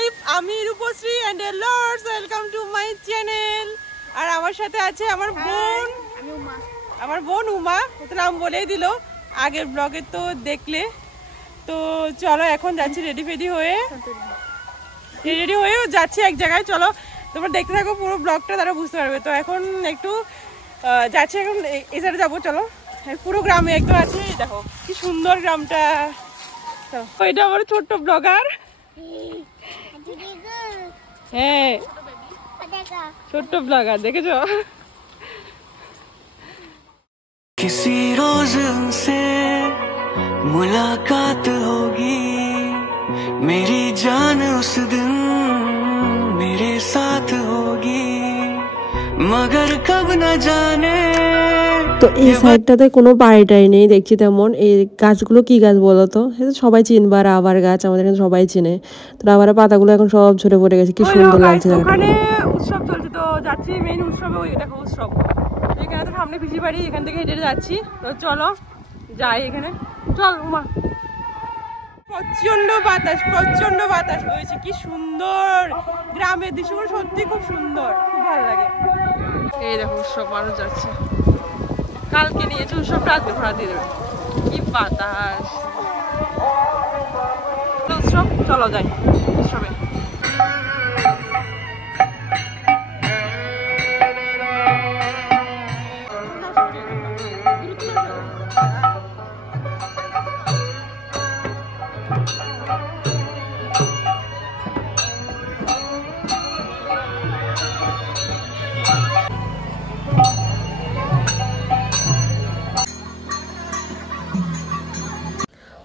Live, আমি Rupashree and lords, welcome to my channel. আর আমার সাথে আছে আমার বোন, উমা। তো নাম বলেই দিল আগের ব্লগে, তো দেখলে। তো চলো এখন যাচ্ছি রেডি হয়েও যাচ্ছি এক জায়গায়। চলো তোমরা দেখতে থাকো পুরো ব্লগটা, তারা বুঝতে পারবে। তো এখন একটু যাচ্ছি, এখন এই সাইডে যাবো। চলো পুরো গ্রামে একটু আছে, দেখো কি সুন্দর গ্রামটা। এটা আমার ছোট্ট ব্লগার, হ্যাঁ ছোট্ট ব্লগার, দেখেছো? किसी रोज उनसे मुलाकात होगी, मेरी जान उस दिन मेरे साथ होगी, मगर कब न जाने। তো এই সাইডটাতে কোনো বাড়িটাই নেই দেখছি তেমন। এই গাছগুলো কি গাছ বলো তো? সবাই চিনবে, আর আবার গাছ আমাদের এখানে সবাই চিনে। তো আবার পাতাগুলো এখন সব ঝরে পড়ে গেছে, কি সুন্দর লাগছে। ওখানে উৎসব চলছে, তো যাচ্ছি মেইন উৎসবে। ওই দেখো উৎসব, এখানে তো সামনে পিসি বাড়ি, এখান থেকে হেঁটে যাচ্ছি। তো চলো যাই, এখানে চল উমা। প্রচন্ড বাতাস বইছে, কি সুন্দর গ্রামের দৃশ্যগুলো, সত্যি খুব সুন্দর, খুব ভালো লাগে। এই দেখো উৎসব, মানুষ যাচ্ছে। কালকে নিয়েছে উৎসবটা, আজকে ভাড়া দিয়ে দেবে। কি বাতাস উৎসব, চলো যাই উৎসবে।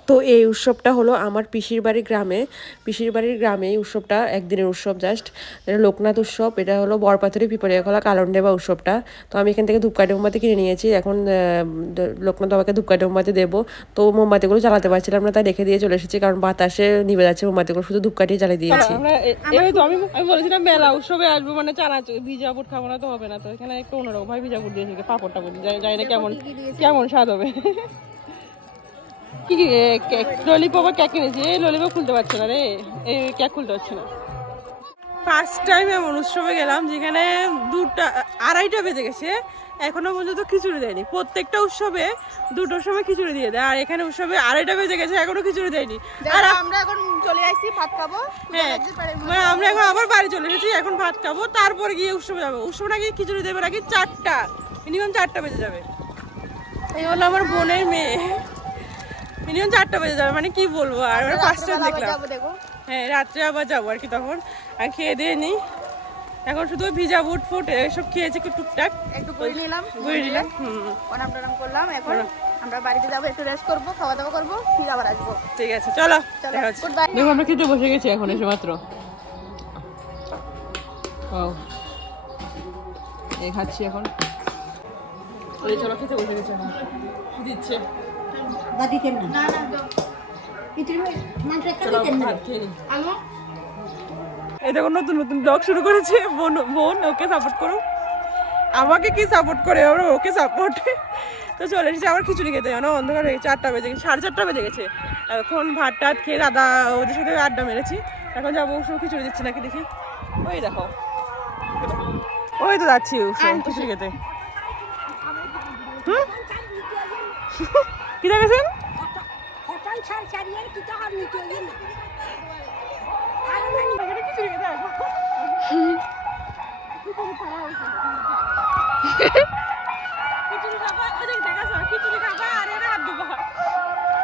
তো এই উৎসবটা হলো আমার পিসির বাড়ির গ্রামে এই উৎসবটা একদিনের উৎসব জাস্ট। এটা লোকনাথ উৎসব, এটা হলো বরপাথরি পিপরিয়াখলা কালনডেবা উৎসবটা। তো আমি এখান থেকে ধূপকাঠি মোমবাতি কিনে নিয়েছি, এখন লোকনাথ বাবাকে ধূপকাঠি মোমবাতি দেবো। তো মোমবাতিগুলো জ্বালাতে পারছিলাম না, তাই রেখে দিয়ে চলে এসেছি, কারণ বাতাসে নিভে যাচ্ছে মোমবাতিগুলো, শুধু ধূপকাঠি জ্বালিয়ে দিয়েছি। আমি বলেছিলাম মেলা উৎসবে আসবো, মানে চানাচুর ভিজা বুট খাবো না, তো হবে না। তো এখানে একটু অন্যরকম ভাই ভিজা বুট দিয়েছে, পাপড়টা বুট যাই না কেমন স্বাদ হবে। কি ললিপপ কেক কিনেছি, এই ললিপপ খুলতে পারছে না রে, এই কেক খুলতে পারছে না। ফার্স্ট টাইম এমন উৎসবে গেলাম যেখানে 2টা-2:30 বেজে গেছে, এখনো পর্যন্ত খিচুড়ি দেয়নি। প্রত্যেকটা উৎসবে 2টোর সময় খিচুড়ি দিয়ে দেয়, আর এখানে উৎসবে 2:30 বেজে গেছে, এখনো খিচুড়ি দেয়নি। আর আমরা এখন চলে আসছি ভাত খাবো। হ্যাঁ, মানে আমরা এখন আবার বাড়ি চলে এসেছি, এখন ভাত খাবো, তারপরে গিয়ে উৎসবে যাবো। উৎসব নাকি খিচুড়ি দেবে নাকি 4টা, মিনিমাম 4টা বেজে যাবে। এই হলো আমার বোনের মেয়ে, মিনিমাম 4টা বেজে যাবে, মানে কি বলবো। আর ফার্স্ট টাইম দেখলাম। হ্যাঁ, রাত্রে আবার যাবো আর কি, তখন আর খেয়ে দিয়ে নি। এখন শুধু ভিজা বুট ফুট এসব খেয়েছি, একটু টুকটাক একটু ঘুরে নিলাম। প্রণাম টনাম করলাম, এখন আমরা বাড়িতে যাবো, একটু রেস্ট করবো, খাওয়া দাওয়া করবো, ফির আবার আসবো। ঠিক আছে, চলো। দেখো আমরা খেতে বসে গেছি এখন এসে মাত্র। এই খাচ্ছি এখন, চলো খেতে বসে গেছি। এখন দিচ্ছে এই দেখো নতুন ব্লগ শুরু করেছে বোন, ওকে সাপোর্ট করো। আমাকে কি সাপোর্ট করে, ওকে সাপোর্ট। তো চলে এসেছি আবার খিচুড়ি খেতে, জানো অন্ধকার হয়ে গেছে, 4টা বেজে গেছে, 4:30 বেজে গেছে। এখন ভাত টাত খেয়ে দাদা ওদের সাথে আড্ডা মেরেছি, এখন যাবো ওসব খিচুড়ি দিচ্ছি নাকি দেখি। ওই দেখো, ওই তো যাচ্ছি খিচুড়ি খেতে। কি দেখেছেন?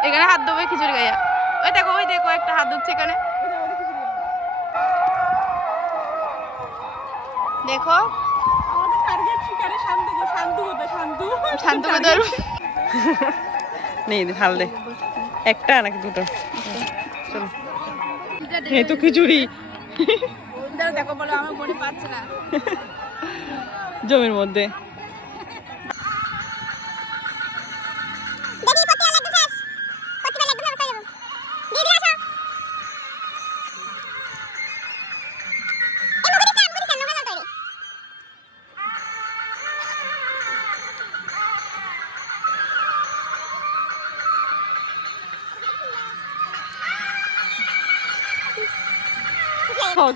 এখানে হাত ধোবে খিচুড়ি গাইয়া, ওই দেখো একটা হাত ধুচ্ছে এখানে, দেখো শান্ত নেই, ঢাল দে একটা নাকি 2টো। চলো, এই তো খিচুড়ি দেখো, বলো আমার মনে পাচ্ছে না জমির মধ্যে।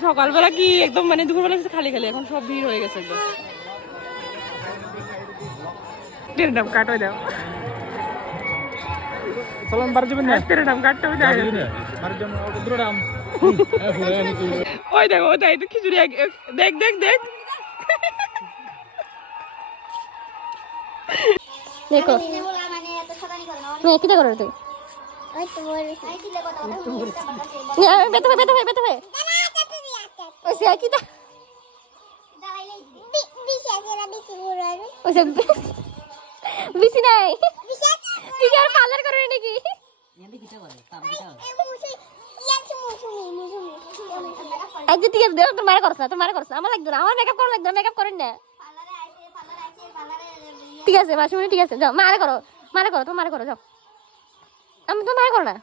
সকালবেলা কি একদম মানে দুপুরবেলা খালি খালি, এখন সব ভিড় হয়ে গেছে একদম। তেরোটাম কাট হয়ে যাও, তেরোটাম কাটতে হবে। ওই দেখো ওই তো খিচুড়ি, দেখ দেখ দেখ দেখো কিটা করো তুই? বেশি নাই পার্লার করে নাকি? ঠিক আছে তোর মারা করছ না, তোর মারা করছ, আমার লাগবে না, আমার মেকআপ করা লাগবে না, মেকআপ করেন না। ঠিক আছে মাসুমনি, ঠিক আছে যাও মারা করো, মারা করো, তুমি মারা করো যাও, আমি তো মারা করো না।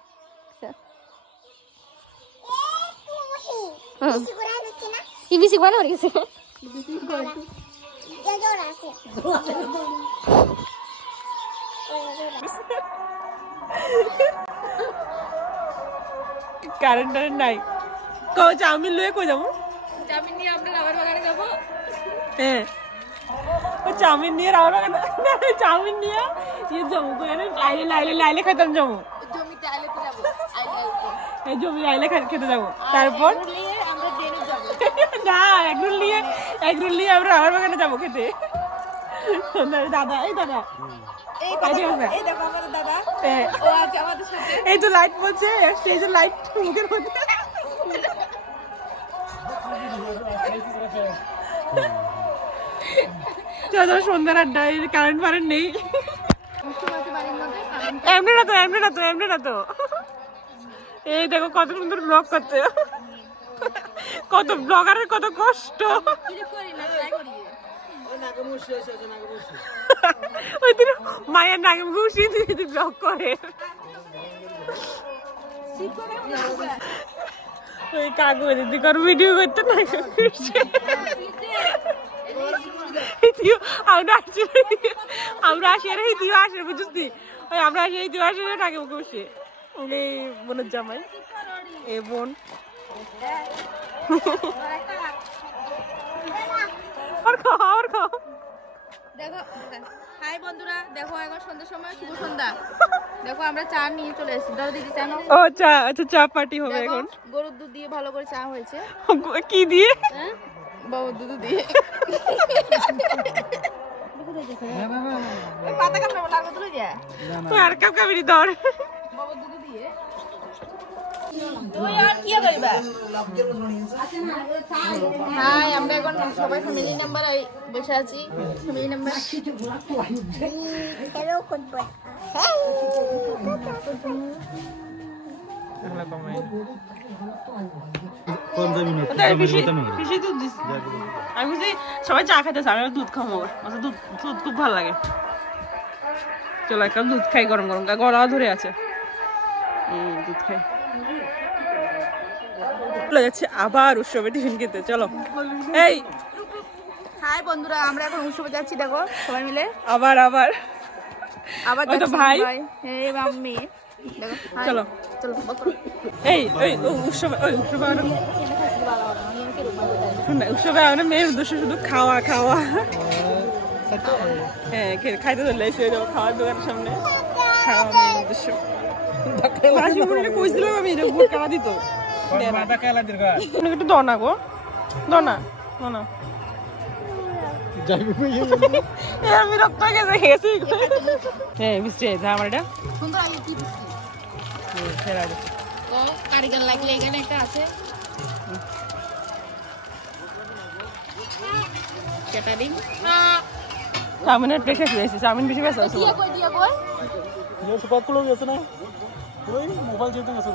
কি বেশি করে হয়ে গেছে? কারেন্ট নাই, কও চাউমিন লয়ে কই যাবো? চাউমিন নিয়ে আমরা রাবার বাগানে যাবো। হ্যাঁ চাউমিন নিয়ে রাবার বাগানে, চাউমিন নিয়ে যাবো, লাইলে লাইলে লাইলে খাইতাম যাবো, জমিতে আইলেতে যাবো, এই জমি লাইলে খেতে যাবো। তারপর না একরুল নিয়ে আমরা রাবার বাগানে যাবো খেতে। দাদা এই দাদা এই তো লাইট বলছে, এই যে লাইট মুখের মধ্যে। সন্ধ্যার আড্ডা, কারেন্ট ফারেন্ট নেই। এমনি না তো এই দেখো কত সুন্দর ব্লগ করছে, কত ব্লগারের কত কষ্ট। ওই দিন মায়ের নাকে ঘুষি দিয়ে ব্লগ করে, ওই কাগজ দিকে ভিডিও করতে নাকে ঘুষি। আমরা আসি আর এই দিও আসে বুঝছি, ওই আমরা আসি এই দিও আসে নাকে মুখে বসে। এই বোনের জামাই, এ বোন আর খাও। দেখো হাই বন্ধুরা, দেখো এখন সন্ধ্যার সময়, শুভ সন্ধ্যা। দেখো আমরা চা নিয়ে চলে এসেছি, দাদা দিদি চা নাও। ও চা, আচ্ছা চা পার্টি হবে এখন। গরুর দুধ দিয়ে ভালো করে চা হয়েছে। কি দিয়ে? বাবুর দুধ দিয়ে। পাতা কামড়া লাগবে তুলে দিয়া, আর কাপ কাবিনি দর বাবুর দুধ দিয়ে। তুই আর কি করিবা? হাই, আমরা এখন সবাই ফ্যামিলি নাম্বার বসে আছি, ফ্যামিলি নাম্বার। হ্যালো করব আমি বুঝি সবাই চা খাইতেছে, আমি দুধ খাবো, দুধ খুব ভালো লাগে। চলো একটা দুধ খাই, গরম গরম, গলা ধরে আছে, দুধ খাই। যাচ্ছে আবার উৎসবে টিফিন খেতে, চলো। এই হাই বন্ধুরা, আমরা এখন উৎসবে যাচ্ছি, দেখো সবাই মিলে। আবার তো ভাই, এই মাম্মি, দেখো চলো চলো। এই উৎসবে আমরা মেয়ের উদ্দেশ্য শুধু খাওয়া। হ্যাঁ খাইতে চলে এসে যাবো খাওয়ার দোকানের সামনে, খাওয়া মেয়ের উদ্দেশ্য। কইছিলাম আমি কারা দিত একটু দনা গো, দনা আমি রক্ত গেছি। হ্যাঁ বৃষ্টি আমার এটা কারিগর লাগলে এখানে একটা আছে। চাউমিনের প্লেট খেয়েছি, চাউমিন বেশি বেশি আছে। মোবাইল যেতে গেছে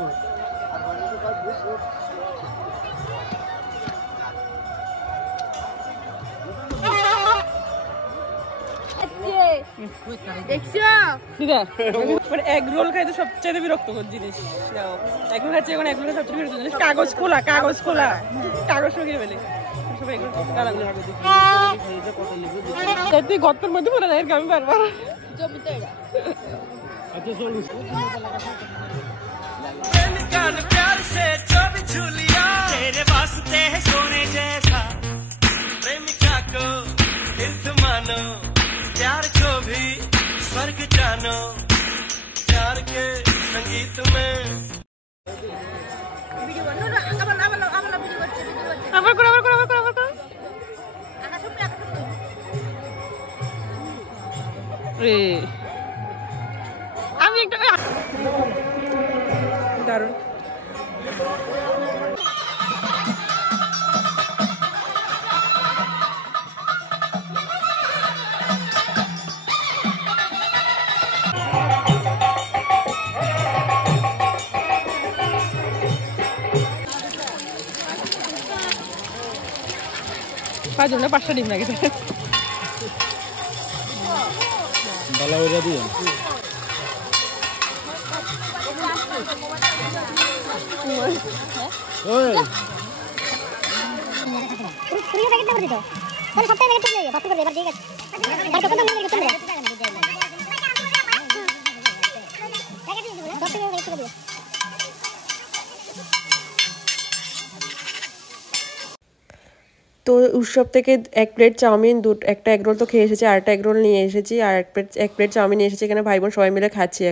এগ রোল খাইতে সবচেয়ে বিরক্ত জিনিস, এগ রোল খাচ্ছে এখন, এগ রোল সবচেয়ে বিরক্ত জিনিস কাগজ খোলা, কাগজ সরিয়ে ফেলে গর্তের মধ্যে পড়ে যায় আমি বারবার। हंसते हैं सोने जैसा प्रेमिका को इल्त मानो प्यार को भी स्वर्ग जानो प्यार के संगीत में আবার করো আবার করো আবার করো আবার করো আমি একটা দারুণ পাঁচজন না 5টা ডিম লাগেছে বালা ওরা দিয়ে ওই পুরো প্যাকেট করে দিও তাহলে সবটাই প্যাকেট করে দিও 5 করে এবার ঠিক আছে আর কত দাম লাগে তোমরা প্যাকেট দিয়ে দিও 10 টাকা করে দিও তো উৎসব থেকে 1 প্লেট চাউমিন একটা এগরোল তো খেয়ে এসেছি আর একটা এগরোল নিয়ে এসেছি আর এক প্লেট চাউমিন নিয়ে এসেছি এখানে ভাই বোন সবাই মিলে খাচ্ছি।